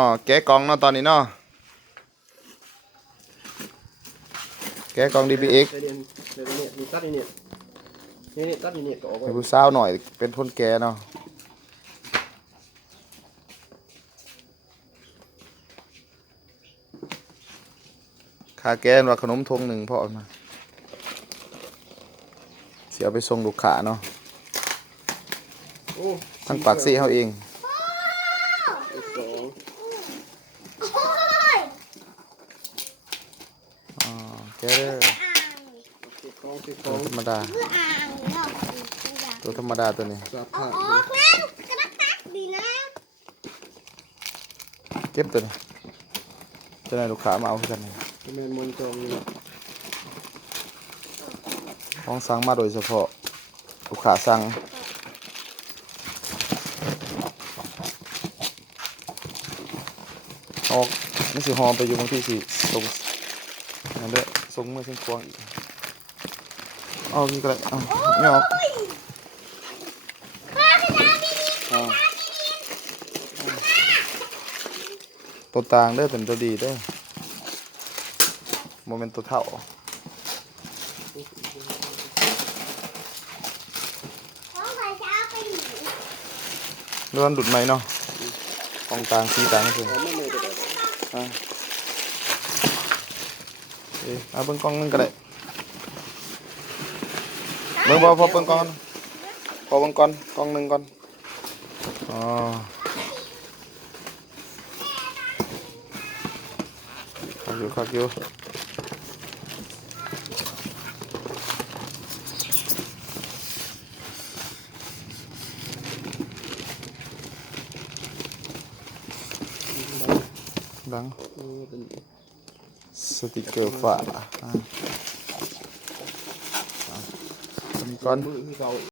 อ๋อแกะกล่องเนาะตอนนี้เนาะแกะกล่อง DBX เนี่ยมีตัดนี่ตัดนี่ก็ออก ให้ผู้สาวหน่อยเป็นคนแกะเนาะค่าแกะว่าขนมทงหนึ่งพอมาเสียไปส่งลูกค้าเนาะทั้งปากซี่เขาเองอ๋อแกะเด้อตัวธรรมดาตัวธรรมดาตัวนี้เก็บตัวนี้จะได้ลูกค้ามาเอากันนี่ แมนมนจองนี่ ของสั่งมาโดยเฉพาะลูกค้าสั่งออกนี่สิหอมไปอยู่บางที่สิส่งนั่นเด้อส่งมือเส้นควงอีกเอานี่ก็ได้เอาไม่ออกตัวต่างเด้อเป็นตัวดีเด้อโมเมนต์ตัวเท่าเรื่องดุดไหมเนาะกองต่างสีต่างคือเอาเบิ้งกล้องนึงก็ได้เบิ้งพอเบิ้งกล้องพอเบิ้งก่อนกล้องนึงก่อนอ๋อคักอยู่ดังสติกเกอร์ฝาก่อน